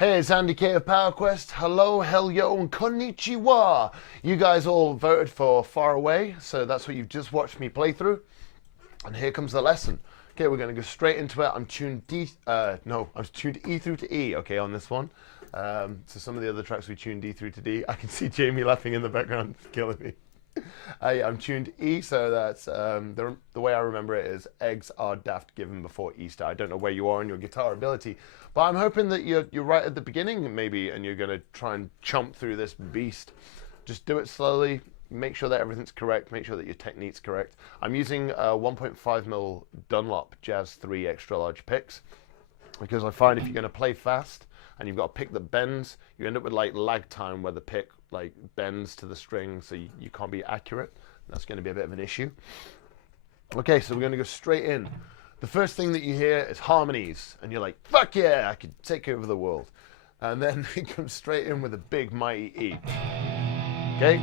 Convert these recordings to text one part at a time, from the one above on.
Hey, it's Andy K of PowerQuest. Hello, hell yo, and konnichiwa. You guys all voted for Far Away, so that's what you've just watched me play through. And here comes the lesson. Okay, we're going to go straight into it. I'm tuned I'm tuned E through to E, okay, on this one. So some of the other tracks we tuned D through to D. I can see Jamie laughing in the background, it's killing me. Yeah, I'm tuned E, so that's the way I remember it is eggs are daft given before Easter. I don't know where you are in your guitar ability, but I'm hoping that you're right at the beginning maybe, and you're going to try and chomp through this beast. Just do it slowly. Make sure that everything's correct. Make sure that your technique's correct. I'm using 1.5mm Dunlop Jazz 3 extra large picks because I find if you're going to play fast and you've got a pick that bends, you end up with like lag time where the pick like bends to the string, so you can't be accurate. That's going to be a bit of an issue. Okay, so we're going to go straight in. The first thing that you hear is harmonies, and you're like, fuck yeah, I could take over the world. And then it comes straight in with a big mighty E. Okay?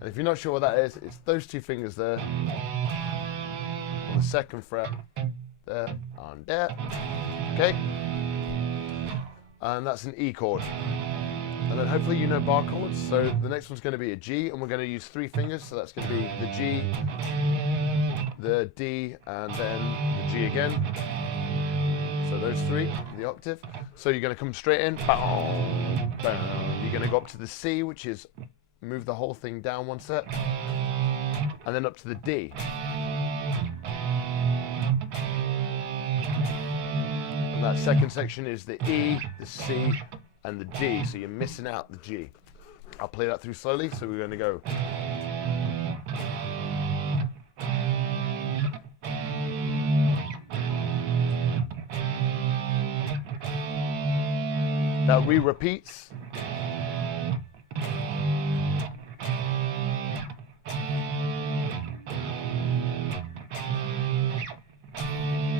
And if you're not sure what that is, it's those two fingers there on the second fret, there, and there. Okay? And that's an E chord. And then hopefully you know bar chords. So the next one's going to be a G, and we're going to use 3 fingers. So that's going to be the G, the D, and then the G again. So those 3, the octave. So you're going to come straight in. Bow, bow. You're going to go up to the C, which is move the whole thing down 1 step, and then up to the D. And that second section is the E, the C, and the D, so you're missing out the G. I'll play that through slowly, so we're going to go. That re-repeats.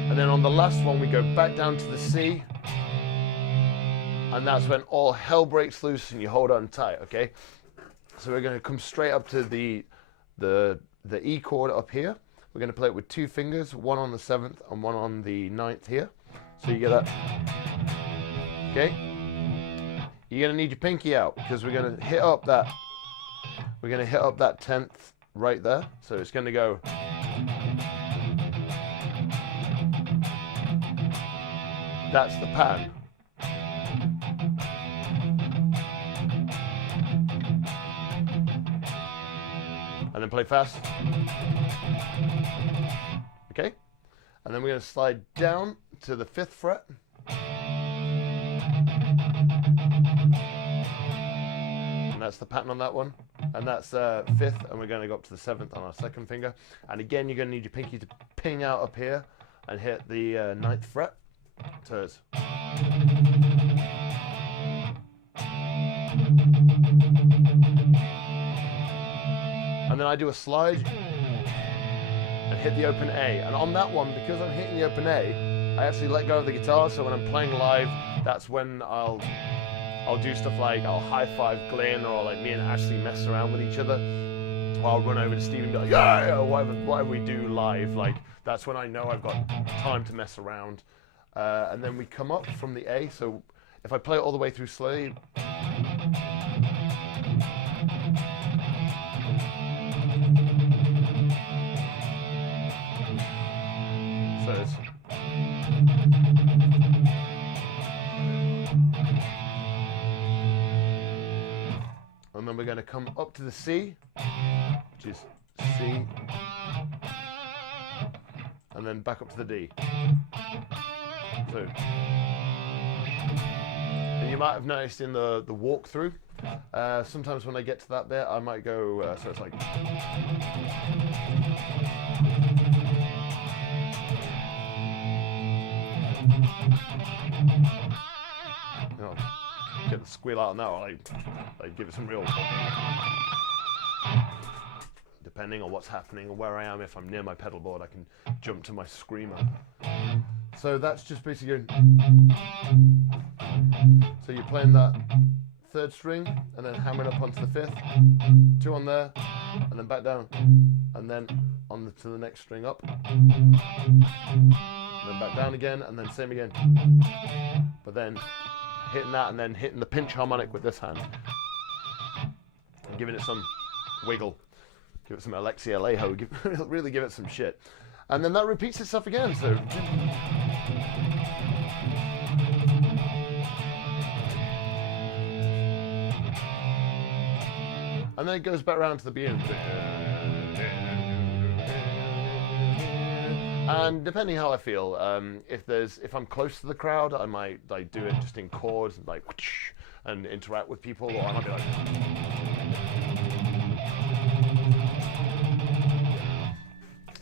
And then on the last one, we go back down to the C. And that's when all hell breaks loose and you hold on tight, okay? So we're going to come straight up to the E chord up here. We're going to play it with 2 fingers, one on the 7th and one on the 9th here. So you get that, okay? You're going to need your pinky out because we're going to hit up that 10th right there. So it's going to go. That's the pattern. And then play fast. Okay? And then we're going to slide down to the 5th fret. And that's the pattern on that one. And that's 5th, and we're going to go up to the 7th on our 2nd finger. And again, you're going to need your pinky to ping out up here and hit the 9th fret. So it's And then I do a slide and hit the open A. And on that one, because I'm hitting the open A, I actually let go of the guitar. So when I'm playing live, that's when I'll do stuff like I'll high five Glenn, or like me and Ashley mess around with each other. Or I'll run over to Steve and be like, yeah, whatever we do live. Like that's when I know I've got time to mess around. And then we come up from the A. So if I play it all the way through slowly. So it's, and then we're going to come up to the C, which is C, and then back up to the D. So, and you might have noticed in the walkthrough, sometimes when I get to that bit, I might go, so it's like. Oh, get the squeal out now, like give it some real. Depending on what's happening or where I am, if I'm near my pedal board, I can jump to my screamer. So that's just basically going. So you're playing that third string and then hammering up onto the fifth, 2 on there, and then back down, and then on to the next string up, and then back down again, and then same again. But then hitting that and then hitting the pinch harmonic with this hand, and giving it some wiggle, give it some Alexi Alejo, really give it some shit, and then that repeats itself again. So. And then it goes back around to the beginning. And depending how I feel, if I'm close to the crowd, I might like do it just in chords and like and interact with people, or I might be like.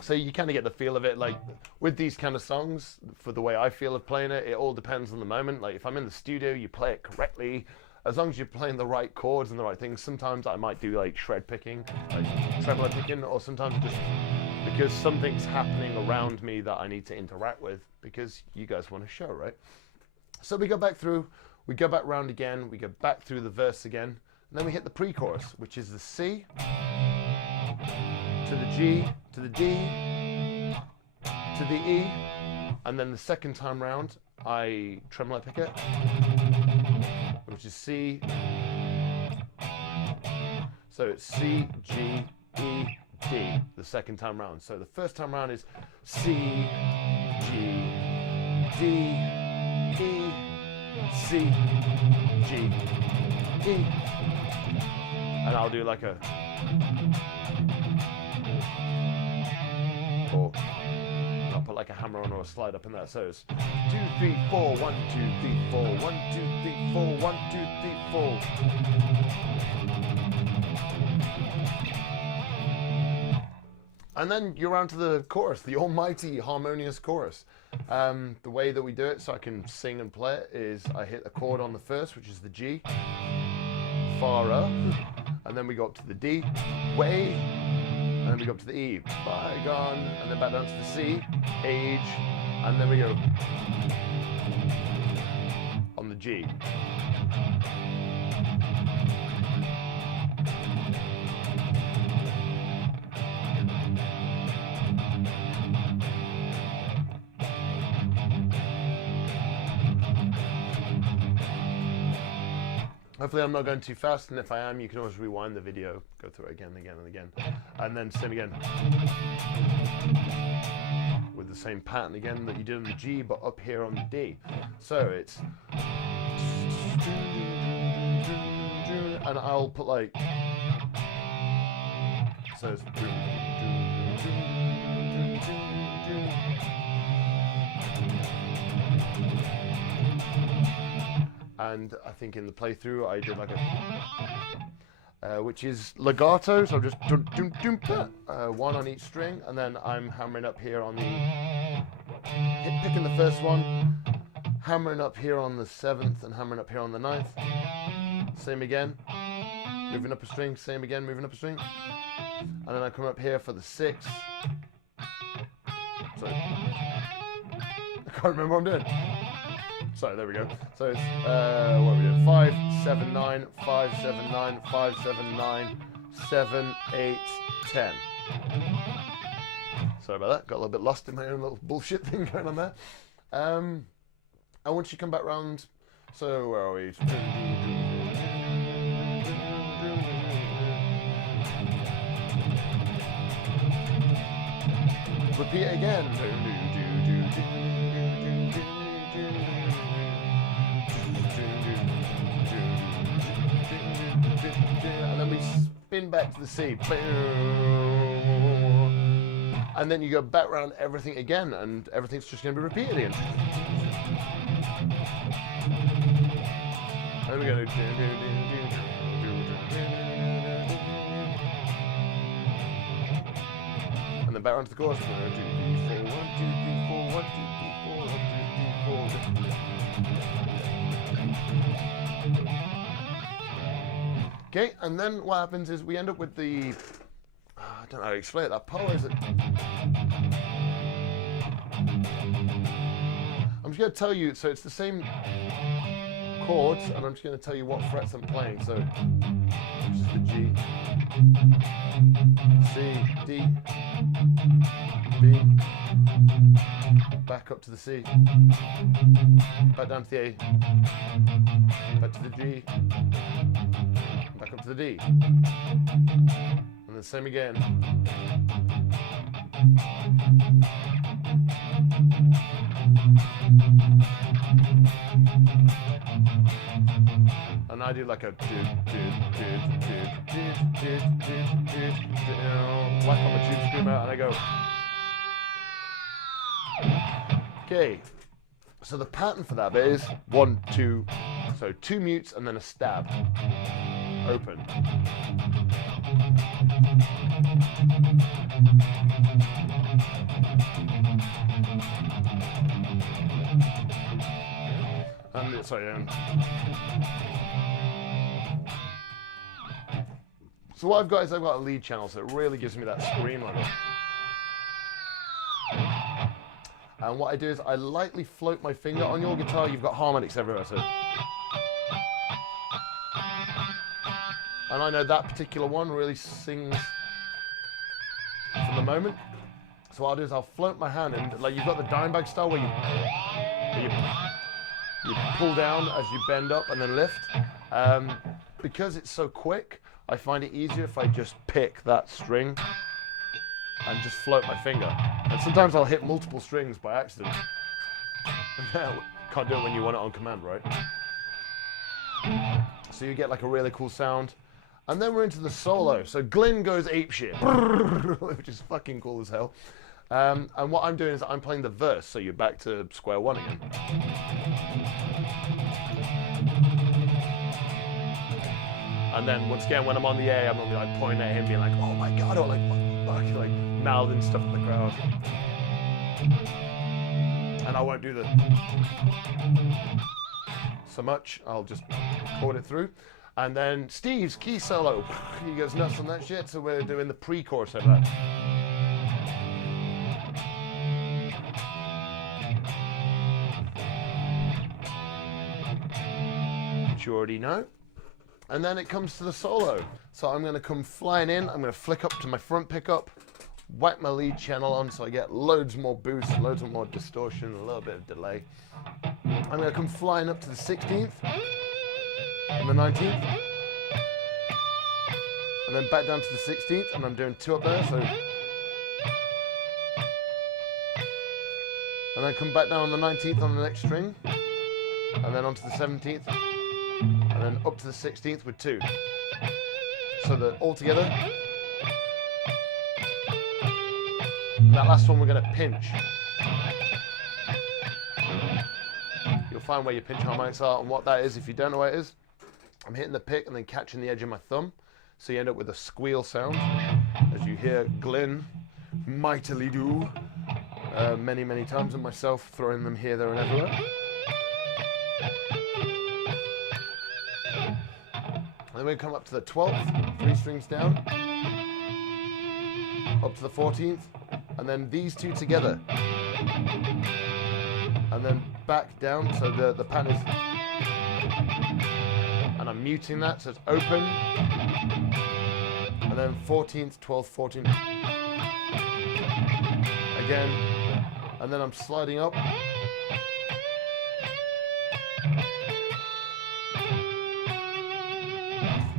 So you kind of get the feel of it. Like with these kind of songs, for the way I feel of playing it, it all depends on the moment. Like if I'm in the studio, you play it correctly. As long as you're playing the right chords and the right things, sometimes I might do like shred picking, like tremolo picking, or sometimes just because something's happening around me that I need to interact with, because you guys want to show, right? So we go back through, we go back round again, we go back through the verse again, and then we hit the pre-chorus, which is the C, to the G, to the D, to the E, and then the second time round, I tremolo pick it, which is C. So it's C, G, E, D, the second time round. So the first time round is C, G, D, E, C, G, E. And I'll do like a, or I'll put like a hammer on or a slide up in there. So it's 2, 3, 4, 1, 2, 3, 4, 1, 2, 3, 4, 1, 2, 3, 4. And then you're on to the chorus, the almighty harmonious chorus. The way that we do it, so I can sing and play it, is I hit a chord on the first, which is the G, far up, and then we go up to the D, way, and then we go up to the E, bygone, and then back down to the C, age, and then we go on the G. Hopefully I'm not going too fast, and if I am, you can always rewind the video, go through it again and again and again, and then sing again with the same pattern again that you did on the G, but up here on the D. So it's, and I'll put like, so it's, and I think in the playthrough I did like a, which is legato, so I'm just one on each string, and then I'm hammering up here on the, picking the first one, hammering up here on the 7th and hammering up here on the 9th. Same again. Moving up a string, same again, moving up a string. And then I come up here for the 6th. Sorry. I can't remember what I'm doing. Sorry, there we go. So it's, what are we doing? 5, 7, 9, 5, 7, 9, 5, 7, 9, 7, 8, 10. Sorry about that. Got a little bit lost in my own little bullshit thing going on there. And once you come back round, so where are we? Repeat it again. And then we spin back to the C. And then you go back around everything again, and everything's just going to be repeated again. And then we go. And then back around to the chorus. 1, 2, 3, 4, 1, 2, 3, 4, 1, 2, 3, 4, 1, 2, 3, 4. Okay, and then what happens is we end up with the, I don't know how to explain it, that power is it? I'm just going to tell you, so it's the same chords, and I'm just going to tell you what frets I'm playing. So, this is the G, C, D, B, back up to the C, back down to the A, back to the G, back up to the D, and the same again. And I do like a whack on the tube screamer, and I go. Okay, so the pattern for that bit is 1, 2, so 2 mutes and then a stab. Open. And sorry. So what I've got is I've got a lead channel, so it really gives me that scream on it. And what I do is I lightly float my finger. On your guitar, you've got harmonics everywhere, so. And I know that particular one really sings for the moment. So what I'll do is I'll float my hand, and like you've got the dime bag style where you pull down as you bend up and then lift. Because it's so quick, I find it easier if I just pick that string and just float my finger. And sometimes I'll hit multiple strings by accident. Can't do it when you want it on command, right? So you get like a really cool sound. And then we're into the solo. So Glyn goes apeshit, which is fucking cool as hell. And what I'm doing is I'm playing the verse, so you're back to square one again. And then once again, when I'm on the A, I'm normally like pointing at him, being like, "Oh my god," or like, "What the fuck?" Like mouthing stuff to the crowd. And I won't do the so much. I'll just chord it through. And then Steve's key solo, he goes nuts on that shit. So we're doing the pre-chorus of that. Which you already know. And then it comes to the solo. So I'm going to come flying in. I'm going to flick up to my front pickup, whack my lead channel on so I get loads more boost, loads more distortion, a little bit of delay. I'm going to come flying up to the 16th and the 19th. And then back down to the 16th, and I'm doing 2 up there. So, and then come back down on the 19th on the next string, and then onto the 17th. And then up to the 16th with 2. So that all together. And that last one we're going to pinch. You'll find where your pinch harmonics are, and what that is, if you don't know what it is, I'm hitting the pick and then catching the edge of my thumb. So you end up with a squeal sound, as you hear Glyn mightily do many, many times, and myself throwing them here, there, and everywhere. Then we come up to the 12th, 3 strings down, up to the 14th, and then these two together, and then back down. So the pattern is, and I'm muting that so it's open, and then 14th, 12th, 14th, again, and then I'm sliding up.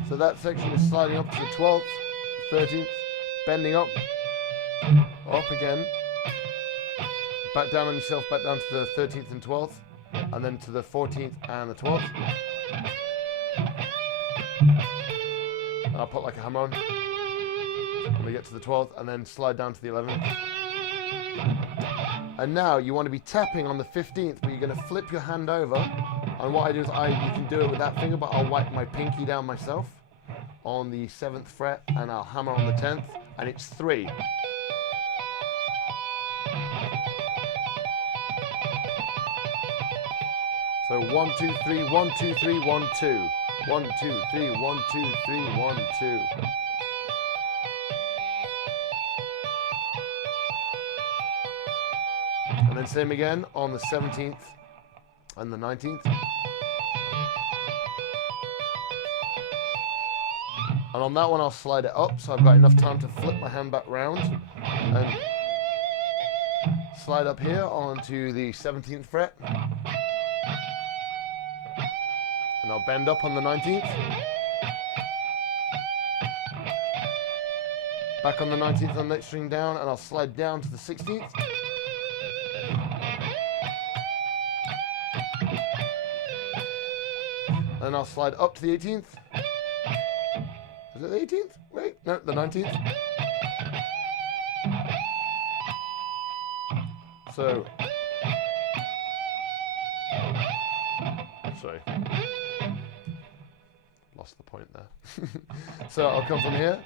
So that section is sliding up to the 12th, 13th, bending up, up again, back down on yourself, back down to the 13th and 12th, and then to the 14th and the 12th. And I'll put like a hammer on when we get to the 12th, and then slide down to the 11th. And now you want to be tapping on the 15th, but you're going to flip your hand over. And what I do is you can do it with that finger, but I'll wipe my pinky down myself on the 7th fret, and I'll hammer on the 10th, and it's 3. So 1, 2, 3, 1, 2, 3, 1, 2. 1, 2, 3, 1, 2, 3, 1, 2. And then same again on the 17th and the 19th. And on that one I'll slide it up, so I've got enough time to flip my hand back round and slide up here onto the 17th fret. And I'll bend up on the 19th. Back on the 19th on the next string down, and I'll slide down to the 16th. And I'll slide up to the 18th. Is it the 18th? Wait, no, the 19th. So, sorry, lost the point there. So I'll come from here.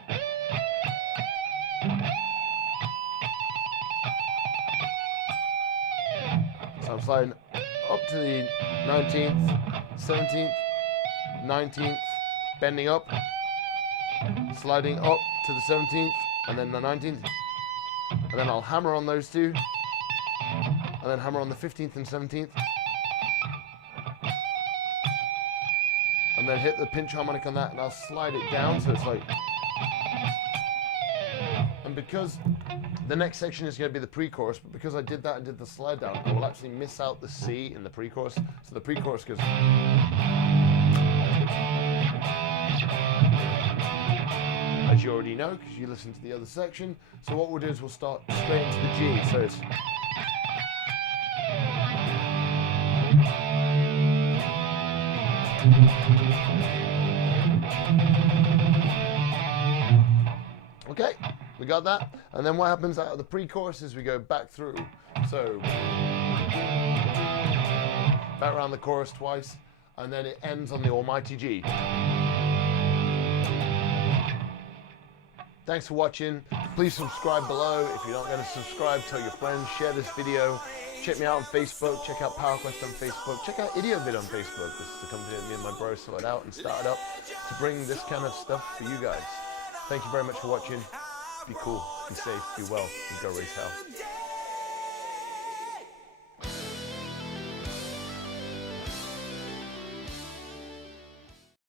So I'm sliding up to the 19th, 17th, 19th, bending up, sliding up to the 17th, and then the 19th, and then I'll hammer on those two, and then hammer on the 15th and 17th, and then hit the pinch harmonic on that, and I'll slide it down so it's like, and because the next section is going to be the pre-chorus, but because I did that and did the slide down, I will actually miss out the C in the pre-chorus. So the pre-chorus goes, as you already know, because you listened to the other section. So what we'll do is we'll start straight into the G. So it's, okay, we got that. And then what happens out of the pre-chorus is we go back through. So back around the chorus twice, and then it ends on the almighty G. Thanks for watching. Please subscribe below. If you're not going to subscribe, tell your friends, share this video. Check me out on Facebook. Check out PowerQuest on Facebook. Check out Idiovid on Facebook. This is the company that me and my bro sorted out and started up to bring this kind of stuff for you guys. Thank you very much for watching. Be cool, be safe, be well, and go raise hell.